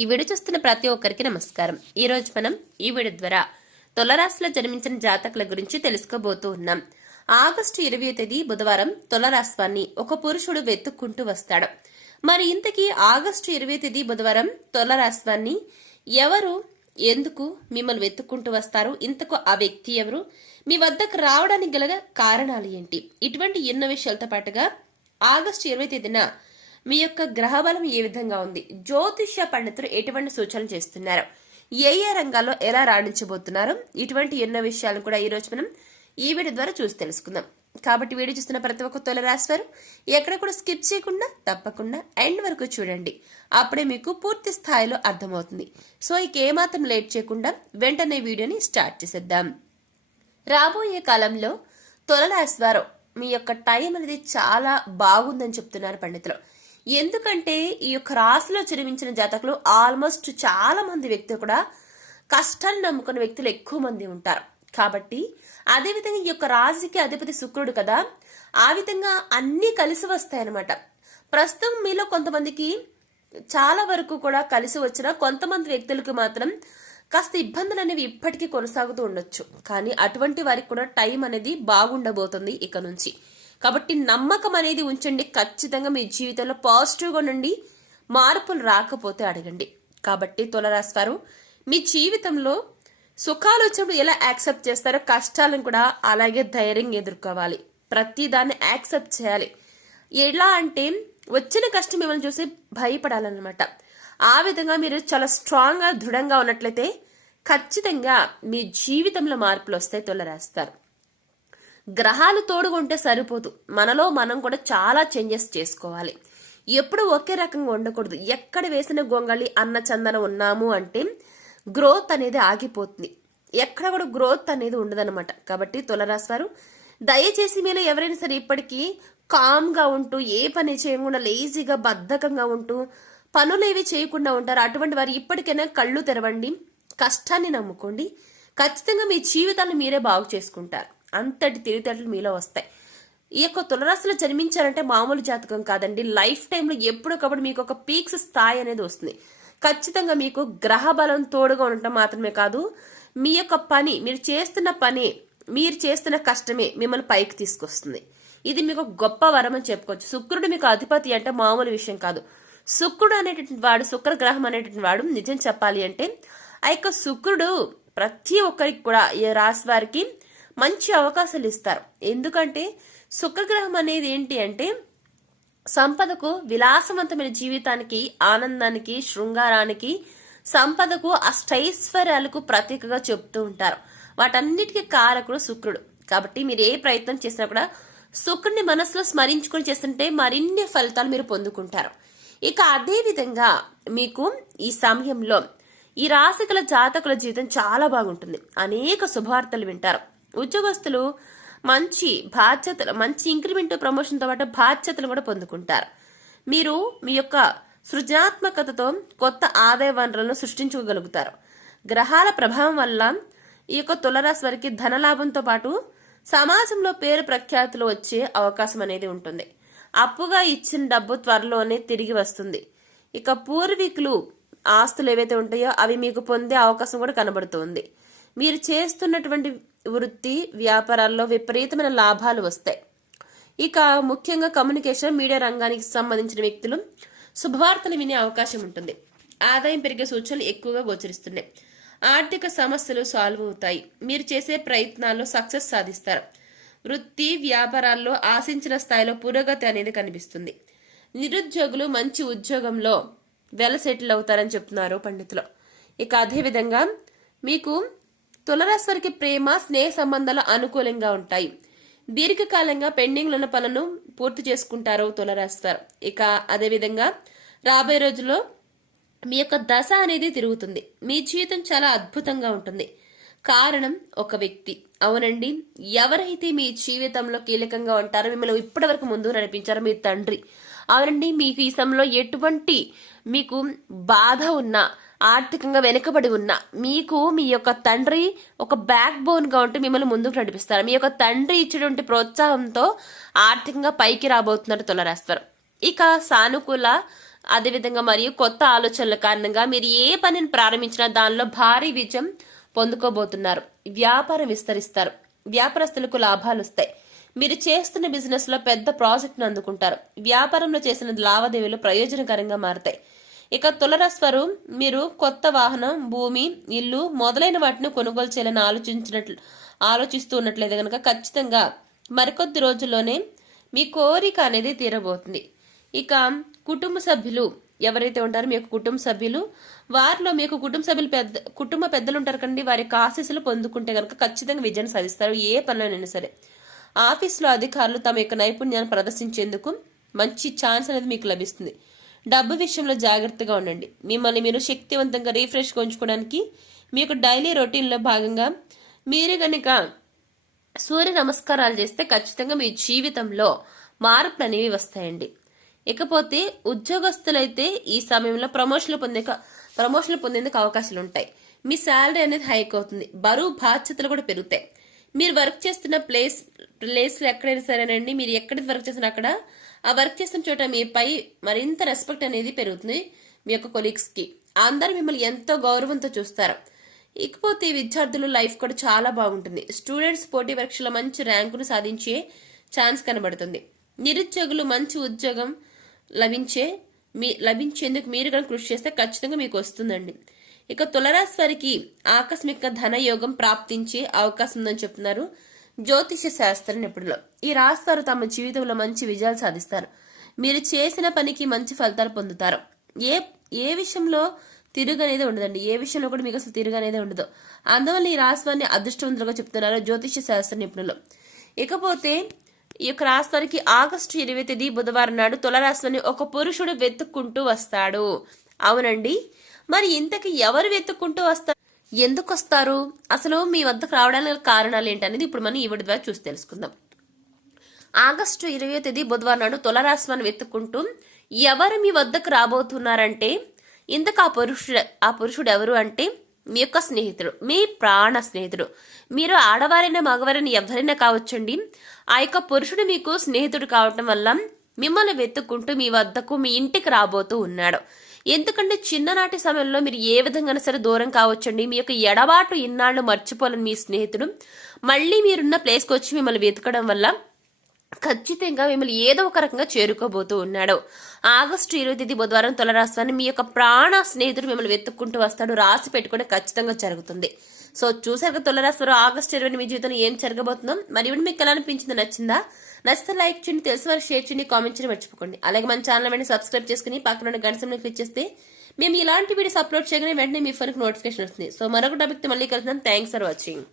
ఈ వీడియో చూస్తున్న ప్రతి ఒక్కరికి నమస్కారం. ఈ రోజు మనం ఈ వీడియో ద్వారా తులరాశిలో జన్మించిన జాతకుల గురించి తెలుసుకోబోతూ ఉన్నాం. ఆగస్టు 20వ తేదీ బుధవారం తులరాశివాన్ని ఒక పురుషుడు వెతుక్కుంటూ వస్తాడు. మరి ఇంతకీ ఆగస్టు 20వ తేదీ బుధవారం తులరాశివాన్ని ఎవరు ఎందుకు మిమ్మల్ని వెతుక్కుంటూ వస్తారు, ఇంతకు ఆ వ్యక్తి ఎవరు, మీ వద్దకు రావడానికి గల కారణాలు ఏంటి, ఇటువంటి ఎన్నో విషయాలతో పాటుగా ఆగస్టు 20వ తేదీన మీ యొక్క గ్రహబలం ఏ విధంగా ఉంది, జ్యోతిష్య పండితులు ఎటువంటి సూచనలు చేస్తున్నారు, ఏ ఏ రంగాల్లో ఎలా రాణించబోతున్నారు, ఇటువంటి ఎన్నో విషయాలను కూడా ఈ రోజు మనం ఈ వీడియో ద్వారా చూసి తెలుసుకుందాం. కాబట్టి వీడియో చూస్తున్న ప్రతి ఒక్క తులరాశి వారు ఎక్కడ కూడా స్కిప్ చేయకుండా తప్పకుండా ఎండ్ వరకు చూడండి. అప్పుడే మీకు పూర్తి స్థాయిలో అర్థమవుతుంది. సో ఇక ఏమాత్రం లేట్ చేయకుండా వెంటనే వీడియోని స్టార్ట్ చేసేద్దాం. రాబోయే కాలంలో తులరాశి వారు మీ యొక్క టైం అనేది చాలా బాగుందని చెప్తున్నారు పండితులు. ఎందుకంటే ఈ యొక్క రాశిలో జన్మించిన జాతకులు ఆల్మోస్ట్ చాలా మంది వ్యక్తులు కూడా కష్టాన్ని నమ్ముకున్న వ్యక్తులు ఎక్కువ మంది ఉంటారు. కాబట్టి అదేవిధంగా ఈ యొక్క రాశికి అధిపతి శుక్రుడు కదా, ఆ విధంగా అన్ని కలిసి వస్తాయన్నమాట. ప్రస్తుతం మీలో కొంతమందికి చాలా వరకు కూడా కలిసి వచ్చిన కొంతమంది వ్యక్తులకు మాత్రం కాస్త ఇబ్బందులు అనేవి ఇప్పటికీ కొనసాగుతూ ఉండొచ్చు. కానీ అటువంటి వారికి కూడా టైం అనేది బాగుండబోతుంది ఇక నుంచి. కాబట్టి నమ్మకం అనేది ఉంచండి. ఖచ్చితంగా మీ జీవితంలో పాజిటివ్గా నుండి మార్పులు రాకపోతే అడగండి. కాబట్టి తులరాశి వారు మీ జీవితంలో సుఖాలు వచ్చినప్పుడు ఎలా యాక్సెప్ట్ చేస్తారో కష్టాలను కూడా అలాగే ధైర్యంగా ఎదుర్కోవాలి. ప్రతి దాన్ని యాక్సెప్ట్ చేయాలి. ఎలా అంటే వచ్చిన కష్టం మిమ్మల్ని చూసి భయపడాలన్నమాట. ఆ విధంగా మీరు చాలా స్ట్రాంగ్గా దృఢంగా ఉన్నట్లయితే ఖచ్చితంగా మీ జీవితంలో మార్పులు వస్తాయి. తులరాశివారు గ్రహాలు తోడుగా ఉంటే సరిపోదు, మనలో మనం కూడా చాలా చేంజెస్ చేసుకోవాలి. ఎప్పుడు ఒకే రకంగా ఉండకూడదు. ఎక్కడ వేసిన గొంగళి అన్న చందన ఉన్నాము అంటే గ్రోత్ అనేది ఆగిపోతుంది. ఎక్కడ కూడా గ్రోత్ అనేది ఉండదన్నమాట. కాబట్టి తులరాశి వారు దయచేసి మీలో ఎవరైనా సరే ఇప్పటికీ కామ్గా ఉంటూ ఏ పని చేయకుండా లేజీగా బద్ధకంగా ఉంటూ పనులు ఏవి చేయకుండా ఉంటారు. అటువంటి వారు ఇప్పటికైనా కళ్ళు తెరవండి, కష్టాన్ని నమ్ముకోండి. ఖచ్చితంగా మీ జీవితాన్ని మీరే బాగు చేసుకుంటారు. అంతటి తెలివితేటలు మీలో వస్తాయి. ఈ యొక్క తులరాశిలో జన్మించారంటే మామూలు జాతకం కాదండి. లైఫ్ టైంలో ఎప్పటికప్పుడు మీకు ఒక పీక్స్ స్థాయి అనేది వస్తుంది. ఖచ్చితంగా మీకు గ్రహ బలం తోడుగా ఉండటం మాత్రమే కాదు, మీ యొక్క పని, మీరు చేస్తున్న పని, మీరు చేస్తున్న కష్టమే మిమ్మల్ని పైకి తీసుకొస్తుంది. ఇది మీకు గొప్ప వరం అని చెప్పుకోవచ్చు. శుక్రుడు మీకు అధిపతి అంటే మామూలు విషయం కాదు. శుక్రుడు అనేటువంటి వాడు, శుక్ర గ్రహం అనేటువంటి వాడు నిజం చెప్పాలి అంటే ఆ యొక్క శుక్రుడు ప్రతి ఒక్కరికి కూడా ఈ రాశి వారికి మంచి అవకాశాలు ఇస్తారు. ఎందుకంటే శుక్రగ్రహం అనేది ఏంటి అంటే సంపదకు, విలాసవంతమైన జీవితానికి, ఆనందానికి, శృంగారానికి, సంపదకు, అష్టైశ్వర్యాలకు ప్రతీకగా చెప్తూ ఉంటారు. వాటన్నిటికీ కారకుడు శుక్రుడు. కాబట్టి మీరు ఏ ప్రయత్నం చేసినా కూడా శుక్రుడిని మనసులో స్మరించుకొని చేస్తుంటే మరిన్ని ఫలితాలు మీరు పొందుకుంటారు. ఇక అదే విధంగా మీకు ఈ సమయంలో ఈ రాశికల జాతకుల జీవితం చాలా బాగుంటుంది. అనేక శుభవార్తలు వింటారు. ఉద్యోగస్తులు మంచి బాధ్యతలు, మంచి ఇంక్రిమెంట్, ప్రమోషన్తో పాటు బాధ్యతలు కూడా పొందుకుంటారు. మీరు మీ యొక్క సృజనాత్మకతతో కొత్త ఆదాయ వనరులను సృష్టించుకోగలుగుతారు. గ్రహాల ప్రభావం వల్ల ఈ యొక్క తులరాశి వారికి ధనలాభంతో పాటు సమాజంలో పేరు ప్రఖ్యాతులు వచ్చే అవకాశం అనేది ఉంటుంది. అప్పుగా ఇచ్చిన డబ్బు త్వరలోనే తిరిగి వస్తుంది. ఇక పూర్వీకులు ఆస్తులు ఏవైతే ఉంటాయో అవి మీకు పొందే అవకాశం కూడా కనబడుతుంది. మీరు చేస్తున్నటువంటి వృత్తి వ్యాపారాల్లో విపరీతమైన లాభాలు వస్తాయి. ఇక ముఖ్యంగా కమ్యూనికేషన్, మీడియా రంగానికి సంబంధించిన వ్యక్తులు శుభవార్తలు వినే అవకాశం ఉంటుంది. ఆదాయం పెరిగే సూచనలు ఎక్కువగా గోచరిస్తున్నాయి. ఆర్థిక సమస్యలు సాల్వ్ అవుతాయి. మీరు చేసే ప్రయత్నాల్లో సక్సెస్ సాధిస్తారు. వృత్తి వ్యాపారాల్లో ఆశించిన స్థాయిలో పురోగతి అనేది కనిపిస్తుంది. నిరుద్యోగులు మంచి ఉద్యోగంలో వెల్ సెటిల్ అవుతారని చెప్తున్నారు పండితులు. ఇక అదేవిధంగా మీకు తులరాశి వారికి ప్రేమ, స్నేహ సంబంధాలు అనుకూలంగా ఉంటాయి. దీర్ఘకాలంగా పెండింగ్ ఉన్న పనులను పూర్తి చేసుకుంటారు తులరాశి వారు. ఇక అదేవిధంగా రాబోయే రోజుల్లో మీ యొక్క దశ అనేది తిరుగుతుంది. మీ జీవితం చాలా అద్భుతంగా ఉంటుంది. కారణం ఒక వ్యక్తి. అవునండి, ఎవరైతే మీ జీవితంలో కీలకంగా ఉంటారో, మిమ్మల్ని ఇప్పటి వరకు ముందు నడిపించారో మీ తండ్రి. అవునండి, మీకు ఈ సమయంలో ఎటువంటి మీకు బాధ ఉన్నా, ఆర్థికంగా వెనుకబడి ఉన్న మీకు మీ యొక్క తండ్రి ఒక బ్యాక్ బోన్ గా ఉంటే మిమ్మల్ని ముందుకు నడిపిస్తారు. మీ యొక్క తండ్రి ఇచ్చేటువంటి ప్రోత్సాహంతో ఆర్థికంగా పైకి రాబోతున్నారు తులరాశి వారు. ఇక సానుకూల అదేవిధంగా మరియు కొత్త ఆలోచనల కారణంగా మీరు ఏ పనిని ప్రారంభించినా దానిలో భారీ విజయం పొందుకోబోతున్నారు. వ్యాపారం విస్తరిస్తారు. వ్యాపారస్తులకు లాభాలు వస్తాయి. మీరు చేస్తున్న బిజినెస్ లో పెద్ద ప్రాజెక్ట్ ను అందుకుంటారు. వ్యాపారంలో చేసిన లావాదేవీలు ప్రయోజనకరంగా మారతాయి. ఇక తులరాశి వారు మీరు కొత్త వాహనం, భూమి, ఇల్లు మొదలైన వాటిని కొనుగోలు చేయాలని ఆలోచిస్తూ ఉన్నట్లయితే కనుక ఖచ్చితంగా మరికొద్ది రోజుల్లోనే మీ కోరిక అనేది తీరబోతుంది. ఇక కుటుంబ సభ్యులు ఎవరైతే ఉంటారో మీకు కుటుంబ సభ్యులు, వారిలో మీకు కుటుంబ పెద్దలు ఉంటారు కండి, వారి ఆశీస్సులు పొందుకుంటే కనుక ఖచ్చితంగా విజయం సాధిస్తారు ఏ పనిలోనైనా సరే. ఆఫీసులో అధికారులు తమ యొక్క నైపుణ్యాన్ని ప్రదర్శించేందుకు మంచి ఛాన్స్ అనేది మీకు లభిస్తుంది. డబ్బు విషయంలో జాగ్రత్తగా ఉండండి. మిమ్మల్ని మీరు శక్తివంతంగా రీఫ్రెష్గా ఉంచుకోవడానికి మీకు డైలీ రొటీన్లో భాగంగా మీరు కనుక సూర్య నమస్కారాలు చేస్తే ఖచ్చితంగా మీ జీవితంలో మార్పులు అనేవి వస్తాయండి. ఇకపోతే ఉద్యోగస్తులైతే ఈ సమయంలో ప్రమోషన్లు పొందేందుకు అవకాశాలు ఉంటాయి. మీ శాలరీ అనేది హైక్ అవుతుంది. బరువు బాధ్యతలు కూడా పెరుగుతాయి. మీరు వర్క్ చేస్తున్న ప్లేస్ ఎక్కడైనా సరేనండి, మీరు ఎక్కడ వర్క్ చేస్తున్నా అక్కడ ఆ వర్క్ చేస్తున్న చోట మీపై మరింత రెస్పెక్ట్ అనేది పెరుగుతుంది. మీ యొక్క కొలీగ్స్ కి అందరూ మిమ్మల్ని ఎంతో గౌరవంతో చూస్తారు. ఇకపోతే విద్యార్థుల లైఫ్ కూడా చాలా బాగుంటుంది. స్టూడెంట్స్ పోటీ పరీక్షలో మంచి ర్యాంకును సాధించే ఛాన్స్ కనబడుతుంది. నిరుద్యోగులు మంచి ఉద్యోగం లభించేందుకు మీరు కనుక కృషి చేస్తే ఖచ్చితంగా మీకు వస్తుందండి. ఇక తులరాశి వారికి ఆకస్మిక ధన యోగం ప్రాప్తించే అవకాశం ఉందని చెప్తున్నారు జ్యోతిష శాస్త్ర నిపుణులు. ఈ రాశి వారు తమ జీవితంలో మంచి విజయాలు సాధిస్తారు. మీరు చేసిన పనికి మంచి ఫలితాలు పొందుతారు. ఏ విషయంలో తిరుగు అనేది ఉండదండి. ఏ విషయంలో కూడా మీకు అసలు తిరుగు అనేది ఉండదు. అందువల్ల ఈ రాశి వారిని అదృష్టవంతులుగా చెప్తున్నారు జ్యోతిష శాస్త్ర నిపుణులు. ఇకపోతే ఈ యొక్క రాశి వారికి ఆగస్టు 20 తేదీ బుధవారం నాడు తులరాశిని ఒక పురుషుడు వెతుక్కుంటూ వస్తాడు. అవునండి, మరి ఇంతకి ఎవరు వెతుక్కుంటూ వస్తారు, ఎందుకు వస్తారు, అసలు మీ వద్దకు రావడానికి కారణాలు ఏంటనేది ఇప్పుడు మనం ఈ వీడియో ద్వారా చూసి తెలుసుకుందాం. ఆగస్టు 20 తేదీ బుధవారం నాడు తులరాశిని వెతుక్కుంటూ ఎవరు మీ వద్దకు రాబోతున్నారంటే, ఇంతకు ఆ పురుషుడు ఎవరు అంటే మీ యొక్క స్నేహితుడు, మీ ప్రాణ స్నేహితుడు. మీరు ఆడవారైనా మగవారైనా ఎవరైనా కావచ్చండి. ఆ యొక్క పురుషుడు మీకు స్నేహితుడు కావటం వల్ల మిమ్మల్ని వెతుక్కుంటూ మీ వద్దకు, మీ ఇంటికి రాబోతూ ఉన్నాడు. ఎందుకంటే చిన్ననాటి సమయంలో మీరు ఏ విధంగా సరే దూరం కావచ్చండి. మీ యొక్క ఎడబాటు ఇన్నాళ్ళు మర్చిపోలేని మీ స్నేహితుడు మళ్ళీ మీరున్న ప్లేస్కి వచ్చి మిమ్మల్ని వెతకడం వల్ల ఖచ్చితంగా మిమ్మల్ని ఏదో ఒక రకంగా చేరుకోబోతూ ఉన్నాడు. ఆగస్టు 20 తేదీ బుధవారం తులరాశిని మీ యొక్క ప్రాణ స్నేహితుడు మిమ్మల్ని వెతుక్కుంటూ వస్తాడు. రాసి పెట్టుకుని ఖచ్చితంగా జరుగుతుంది. సో చూసారు తులరాశి వారు ఆగస్టు 20 మీ జీవితంలో ఏం జరగబోతుందో. మరి మీకు ఎలా అనిపించింది, నచ్చితే లైక్ చేయండి, తెలిసిన వారు షేర్ చేయండి, కామెంట్ చేయడం మర్చిపోకండి. అలాగే మన ఛానల్ వెంటనే సబ్స్క్రైబ్ చేసుకుని పక్కన ఉన్న గంట సింబల్ క్లిక్ చేస్తే మేము ఇలాంటి వీడియోస్ అప్లోడ్ చేయగానే వెంటనే మీ ఫోన్కి నోటిఫికేషన్ వస్తుంది. సో మరొక టాపిక్ మళ్ళీ కలుద్దాం. Thanks for watching.